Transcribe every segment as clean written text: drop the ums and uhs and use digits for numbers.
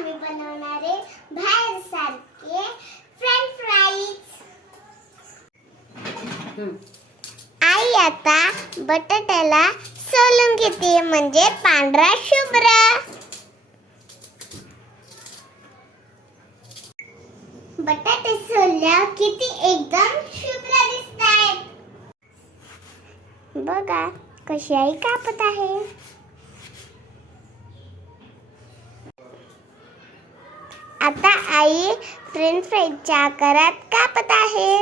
आम्ही बनवणार आहे बाहेर सारखे फ्रेंच फ्राईज। आई आता बटाट्याला सोलून घेते म्हणजे पांढरा शुभ्र। बटाटे सोलल्या किती एकदम शुभ्र दिसतायत। बघा कशी आई कापत आहे। आता आई फ्रेंच फ्राईजच्या आकारात कापत आहे।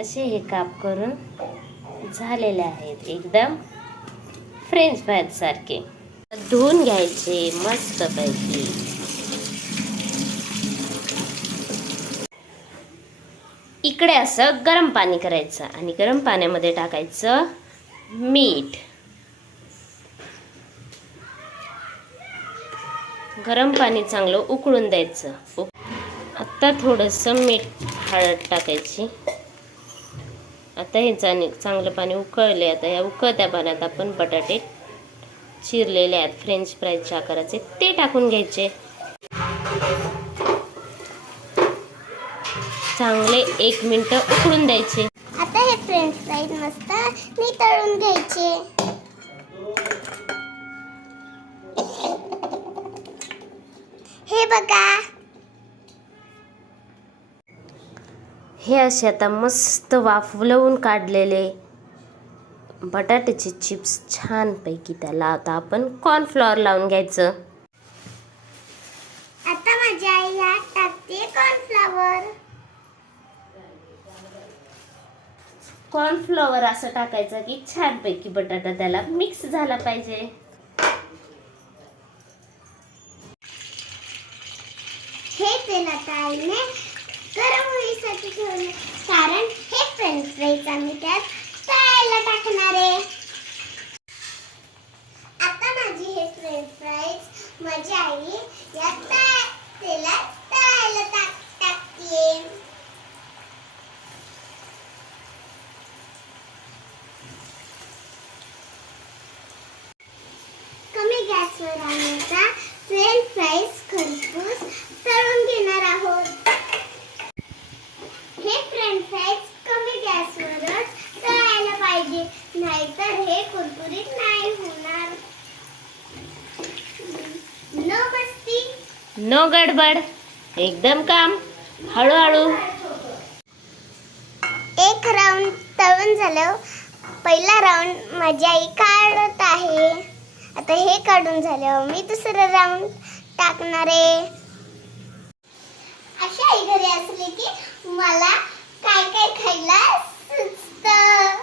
असे हे काप करून झालेले आहेत एकदम फ्रेंच फ्राईज सारखे। धुवून घ्यायचे मस्त पैकी। इकडे असं गरम पाणी करायचं आणि गरम पाण्यामध्ये टाकायचं मीठ। गरम पाणी चांगलं उकळून द्यायचं। आता थोडंसं मीठ हळद टाकायची। आता हे चांगलं पाणी उकळले। आता या उकळत्या पाण्यात आपण बटाटे चिरलेले आहेत फ्रेंच फ्राईजच्या आकाराचे ते टाकून घ्यायचे। चांगले 1 मिनिट उकळून द्यायचे। आता हे फ्रेंच फ्राईज मस्त तळून घ्यायचे। हे बघा हे असे आता मस्त वाफवून काढलेले बटाट्याचे चिप्स छान पैकी त्याला आता आपण कॉर्नफ्लॉवर लावून घ्यायचं। आता माझी आई यात टाकते कॉर्नफ्लॉवर। कॉर्नफ्लॉवर असं टाकायचं की छान पैकी बटाटा त्याला मिक्स झाला पाहिजे। हे तेल आता आईने गरम होण्यासाठी ठेवले कारण हे फ्रेंच फ्राईज आम्ही त्यात तळायला टाकणार आहे। आता माझी हे फ्रेंच फ्राईज माझी आई या तेलात तळायला टाकते। कमी गॅसवर आम्ही आता फ्रेंच फ्राईज खरपूस तळून घेणार आहोत। हे फ्रेंच फ्राईज कमी गॅसवरच तळायला पाहिजे नाहीतर हे कुरकुरीत नाही होणार। नो मस्ती नो गडबड एकदम काम हळूहळू। एक राऊंड तळून झालं। पहिला राऊंड माझी आई काढत आहे। आता हे काढून झाल्यावर मी दुसरं राऊंड टाकणार आहे। अशा आई घरी असली की मला काय काय खायला सुचतं।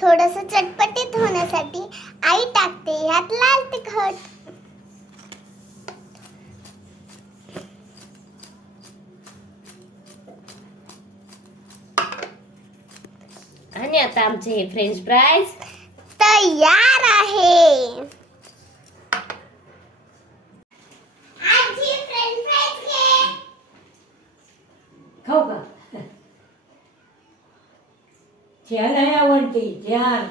थोडंसं चटपटीत होण्यासाठी आई टाकते यात लाल तिखट। आणि आता आमचे हे फ्रेंच फ्राईज तयार आहे। आजी फ्रेंच फ्राईज घे। खाऊ का? छान आहे आवडते छान।